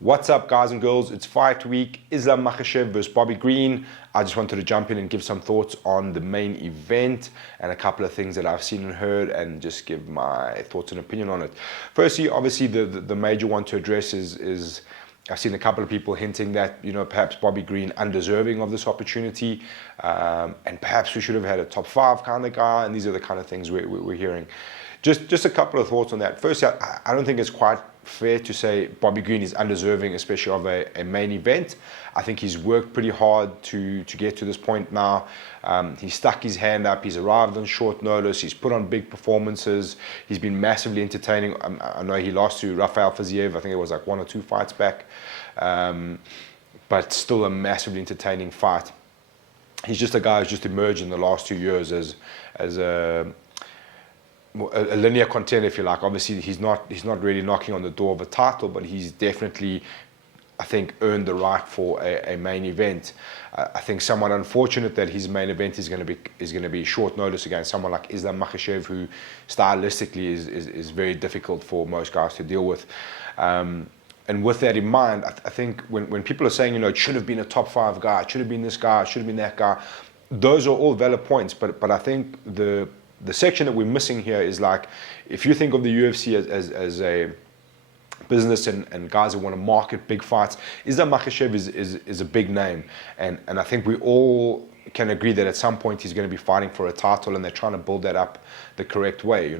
What's up, guys and girls? It's fight week. Islam Makhachev versus Bobby Green. I just wanted to jump in and give some thoughts on the main event and a couple of things that I've seen and heard, and just give my thoughts and opinion on it. Firstly, obviously, the major one to address is I've seen a couple of people hinting that, perhaps Bobby Green undeserving of this opportunity, and perhaps we should have had a top 5 kind of guy, and these are the kind of things we're hearing. Just a couple of thoughts on that. Firstly, I don't think it's quite fair to say Bobby Green is undeserving, especially of a main event. I think he's worked pretty hard to get to this point now. He's stuck his hand up. He's arrived on short notice. He's put on big performances. He's been massively entertaining. I know he lost to Rafael Fiziev. I think it was like 1 or 2 fights back, but still a massively entertaining fight. He's just a guy who's just emerged in the last 2 years as a linear contender, if you like. Obviously, he's not really knocking on the door of a title, but he's definitely, I think, earned the right for a main event. I think somewhat unfortunate that his main event is going to be short notice against someone like Islam Makhachev, who stylistically is very difficult for most guys to deal with. And with that in mind, I think when people are saying, it should have been a top 5 guy, it should have been this guy, it should have been that guy, those are all valid points. But I think the section that we're missing here is, like, if you think of the UFC as a business and guys who want to market big fights, Islam Makhachev is a big name, and I think we all can agree that at some point he's going to be fighting for a title, and they're trying to build that up the correct way,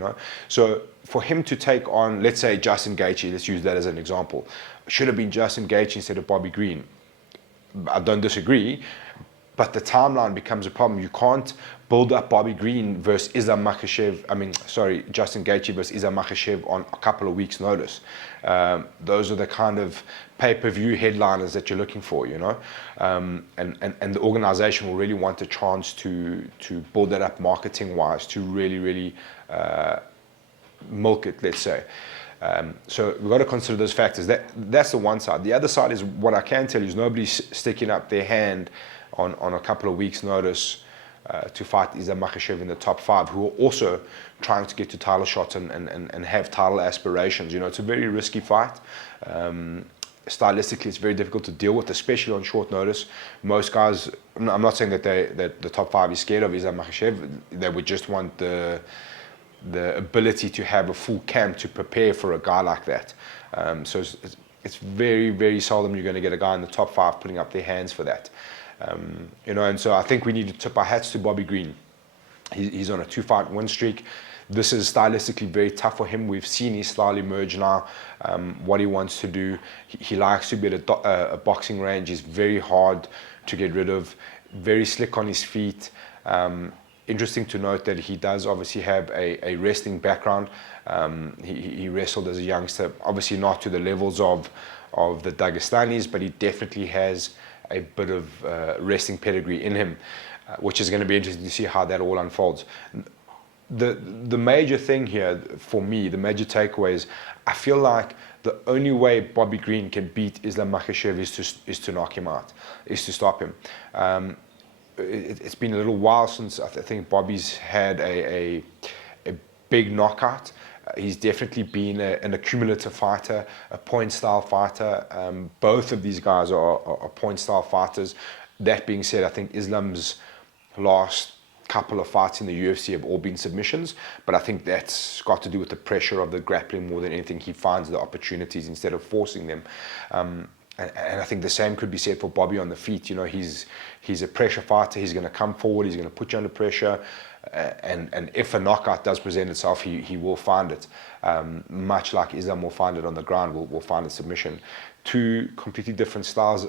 So for him to take on, let's say, Justin Gaethje, let's use that as an example, should have been Justin Gaethje instead of Bobby Green. I don't disagree, but the timeline becomes a problem. You can't build up Bobby Green versus Justin Gaethje versus Islam Makhachev on a couple of weeks' notice. Those are the kind of pay-per-view headliners that you're looking for, and the organization will really want a chance to build that up marketing-wise, to really milk it, let's say. So we've got to consider those factors. That's the one side. The other side is, what I can tell you is, nobody's sticking up their hand on a couple of weeks' notice to fight Islam Makhachev in the top 5, who are also trying to get to title shots and have title aspirations. It's a very risky fight. Stylistically, it's very difficult to deal with, especially on short notice. Most guys, I'm not saying that the top 5 is scared of Islam Makhachev. They would just want the ability to have a full camp to prepare for a guy like that. So it's very, very seldom you're going to get a guy in the top 5 putting up their hands for that. And so I think we need to tip our hats to Bobby Green. He's on a 2-fight win streak. This is stylistically very tough for him. We've seen his style emerge now, what he wants to do. He likes to be at a boxing range. He's very hard to get rid of, very slick on his feet. Interesting to note that he does obviously have a wrestling background. He wrestled as a youngster, obviously not to the levels of the Dagestanis, but he definitely has a bit of wrestling pedigree in him, which is going to be interesting to see how that all unfolds. The major thing here for me, the major takeaway is, I feel like the only way Bobby Green can beat Islam Makhachev is to knock him out, is to stop him. It's been a little while since I think Bobby's had a big knockout. He's definitely been an accumulative fighter, a point-style fighter. Both of these guys are point-style fighters. That being said, I think Islam's last couple of fights in the UFC have all been submissions, but I think that's got to do with the pressure of the grappling more than anything. He finds the opportunities instead of forcing them. And I think the same could be said for Bobby on the feet. He's a pressure fighter. He's going to come forward. He's going to put you under pressure. And if a knockout does present itself, he will find it. Much like Islam will find it on the ground, will find a submission. 2 completely different styles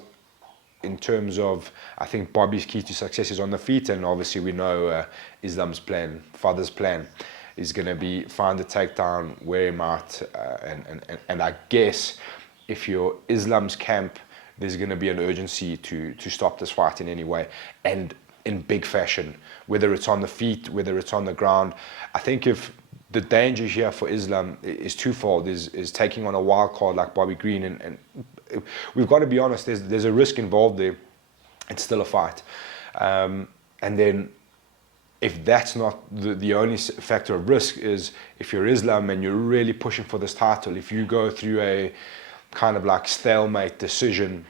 in terms of, I think Bobby's key to success is on the feet, and obviously we know Islam's plan, father's plan, is going to be find the takedown, wear him out, and I guess if you're Islam's camp, there's going to be an urgency to stop this fight in any way, and in big fashion, whether it's on the feet, whether it's on the ground. I think if the danger here for Islam is twofold, is taking on a wild card like Bobby Green, and we've got to be honest, there's a risk involved there. It's still a fight. And then if that's not the only factor of risk, is if you're Islam and you're really pushing for this title, if you go through a kind of like stalemate decision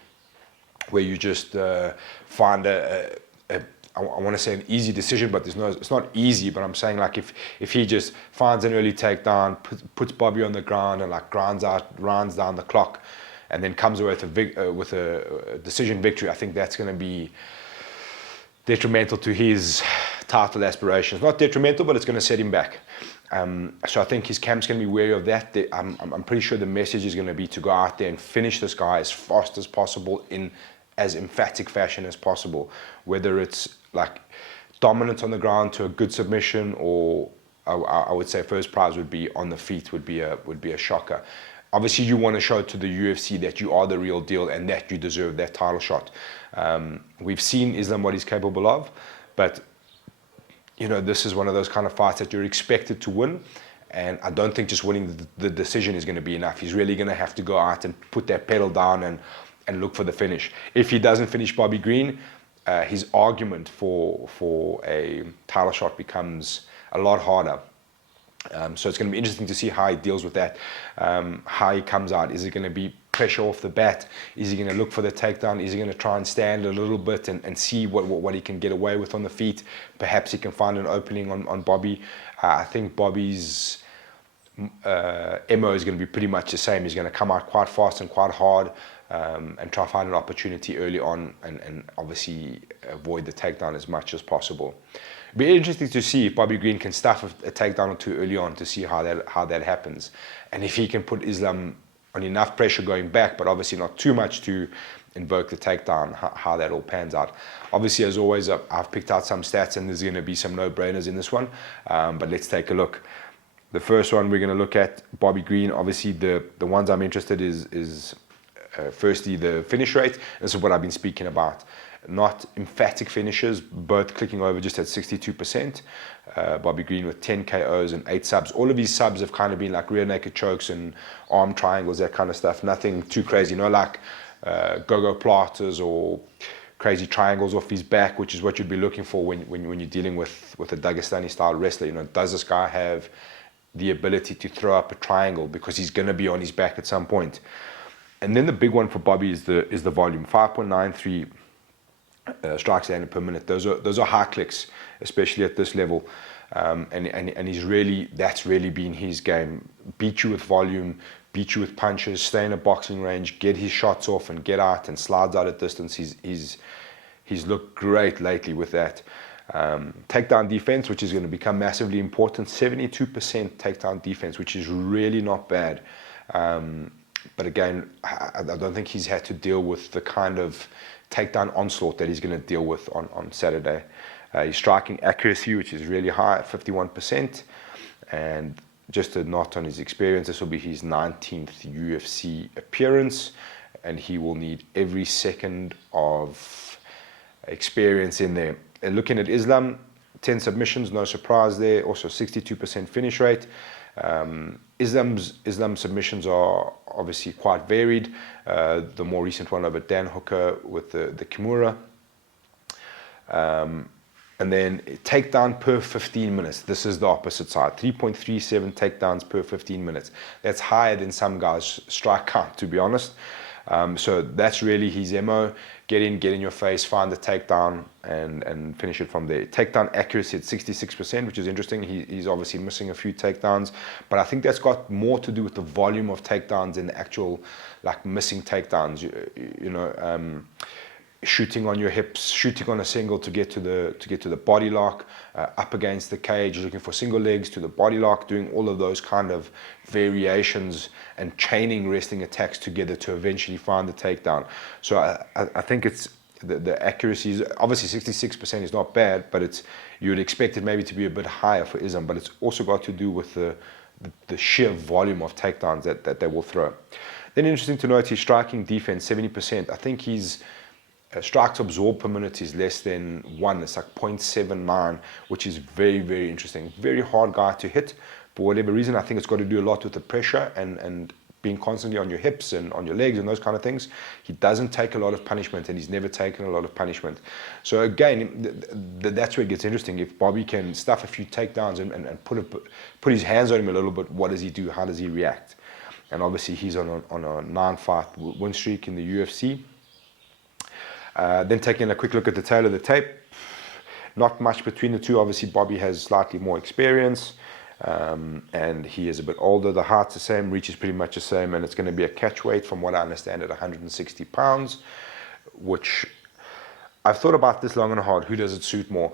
where you just find I want to say an easy decision, but it's not easy, but I'm saying like if he just finds an early takedown, puts Bobby on the ground and like rounds down the clock, and then comes away with a decision victory, I think that's going to be detrimental to his title aspirations. Not detrimental, but it's going to set him back. So I think his camp's going to be wary of that. I'm pretty sure the message is going to be to go out there and finish this guy as fast as possible in as emphatic fashion as possible, whether it's like dominance on the ground to a good submission, or I would say first prize would be on the feet, would be a shocker. Obviously, you want to show to the UFC that you are the real deal and that you deserve that title shot. We've seen Islam what he's capable of, but this is one of those kind of fights that you're expected to win. And I don't think just winning the decision is going to be enough. He's really going to have to go out and put that pedal down and look for the finish. If he doesn't finish Bobby Green, his argument for a title shot becomes a lot harder. So it's going to be interesting to see how he deals with that, how he comes out. Is it going to be pressure off the bat? Is he going to look for the takedown? Is he going to try and stand a little bit and see what he can get away with on the feet? Perhaps he can find an opening on Bobby. I think Bobby's MO is going to be pretty much the same. He's going to come out quite fast and quite hard, and try to find an opportunity early on and obviously avoid the takedown as much as possible. It'll be interesting to see if Bobby Green can stuff a takedown or two early on to see how that happens. And if he can put Islam on enough pressure going back, but obviously not too much to invoke the takedown, how that all pans out. Obviously, as always, I've picked out some stats and there's going to be some no-brainers in this one, but let's take a look. The first one we're going to look at, Bobby Green. Obviously, the ones I'm interested is firstly the finish rate. This is what I've been speaking about. Not emphatic finishes, both clicking over just at 62%. Bobby Green with 10 KOs and 8 subs. All of these subs have kind of been like rear naked chokes and arm triangles, that kind of stuff. Nothing too crazy, like go-go platters or crazy triangles off his back, which is what you'd be looking for when you're dealing with a Dagestani style wrestler. Does this guy have the ability to throw up a triangle, because he's going to be on his back at some point. And then the big one for Bobby is the volume, 5.93 strikes landed per minute. Those are high clicks, especially at this level. And that's really been his game. Beat you with volume, beat you with punches, stay in a boxing range, get his shots off and get out and slides out at distance. He's looked great lately with that. Takedown defense, which is going to become massively important, 72% takedown defense, which is really not bad. But again, I don't think he's had to deal with the kind of takedown onslaught that he's going to deal with on Saturday. His striking accuracy, which is really high at 51%. And just a note on his experience, this will be his 19th UFC appearance, and he will need every second of experience in there. And looking at Islam, 10 submissions, no surprise there. Also 62% finish rate. Islam's submissions are obviously quite varied. The more recent one over Dan Hooker with the Kimura. And then takedown per 15 minutes. This is the opposite side. 3.37 takedowns per 15 minutes. That's higher than some guys' strike count, to be honest. So that's really his MO. Get in your face, find the takedown, and finish it from there. Takedown accuracy at 66%, which is interesting. He's obviously missing a few takedowns, but I think that's got more to do with the volume of takedowns than the actual missing takedowns. Shooting on your hips, shooting on a single to get to the body lock, up against the cage, looking for single legs to the body lock, doing all of those kind of variations and chaining wrestling attacks together to eventually find the takedown. So I think it's the accuracy is obviously 66% is not bad, but you would expect it maybe to be a bit higher for Islam, but it's also got to do with the sheer volume of takedowns that they will throw. Then interesting to note his striking defense, 70%. I think he's strikes absorbed per minute is less than 1. It's like 0.79, which is very, very interesting. Very hard guy to hit. For whatever reason, I think it's got to do a lot with the pressure and being constantly on your hips and on your legs and those kind of things. He doesn't take a lot of punishment, and he's never taken a lot of punishment. So again, that's where it gets interesting. If Bobby can stuff a few takedowns and put his hands on him a little bit, what does he do? How does he react? and obviously he's on a 9-fight win streak in the UFC. Then taking a quick look at the tail of the tape, not much between the two. Obviously Bobby has slightly more experience, and he is a bit older. The height's the same, reach is pretty much the same, and it's going to be a catch weight from what I understand at 160 pounds, which I've thought about this long and hard. Who does it suit more?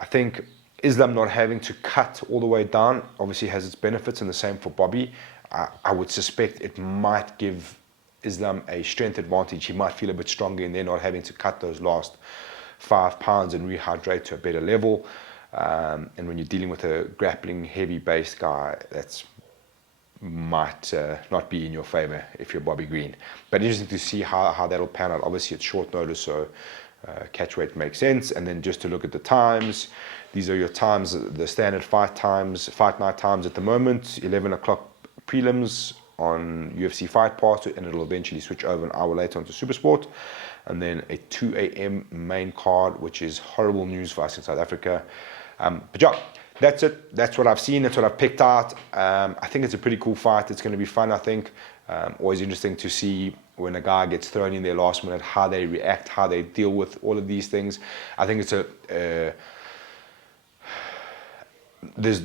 I think Islam not having to cut all the way down obviously has its benefits, and the same for Bobby. I would suspect it might give Islam a strength advantage. He might feel a bit stronger in there, not having to cut those last 5 pounds and rehydrate to a better level. And when you're dealing with a grappling heavy based guy, that's might not be in your favor if you're Bobby Green. But interesting to see how that'll pan out. Obviously it's short notice, so catch weight makes sense. And then just to look at the times, these are your times, the standard fight night times at the moment. 11 o'clock prelims on UFC Fight Pass, and it'll eventually switch over an hour later onto Supersport, and then a 2 a.m. main card, which is horrible news for us in South Africa. But yeah, that's it. That's what I've seen. That's what I've picked out. I think it's a pretty cool fight. It's going to be fun, I think. Always interesting to see when a guy gets thrown in there last minute, how they react, how they deal with all of these things. I think it's there's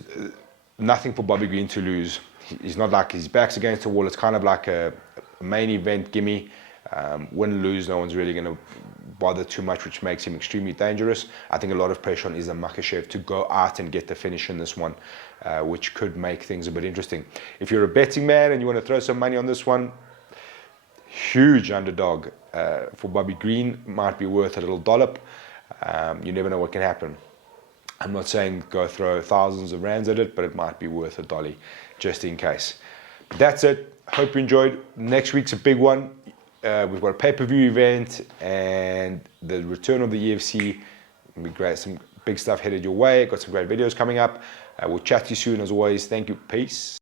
nothing for Bobby Green to lose. He's not like his back's against the wall. It's kind of like a main event gimme. Win, lose, no one's really going to bother too much, which makes him extremely dangerous. I think a lot of pressure on Islam Makhachev to go out and get the finish in this one, which could make things a bit interesting. If you're a betting man and you want to throw some money on this one, huge underdog for Bobby Green, might be worth a little dollop. You never know what can happen. I'm not saying go throw thousands of rands at it, but it might be worth a dolly just in case. But that's it. Hope you enjoyed. Next week's a big one. We've got a pay-per-view event and the return of the UFC. It'll be great. Some big stuff headed your way. Got some great videos coming up. We'll chat to you soon as always. Thank you. Peace.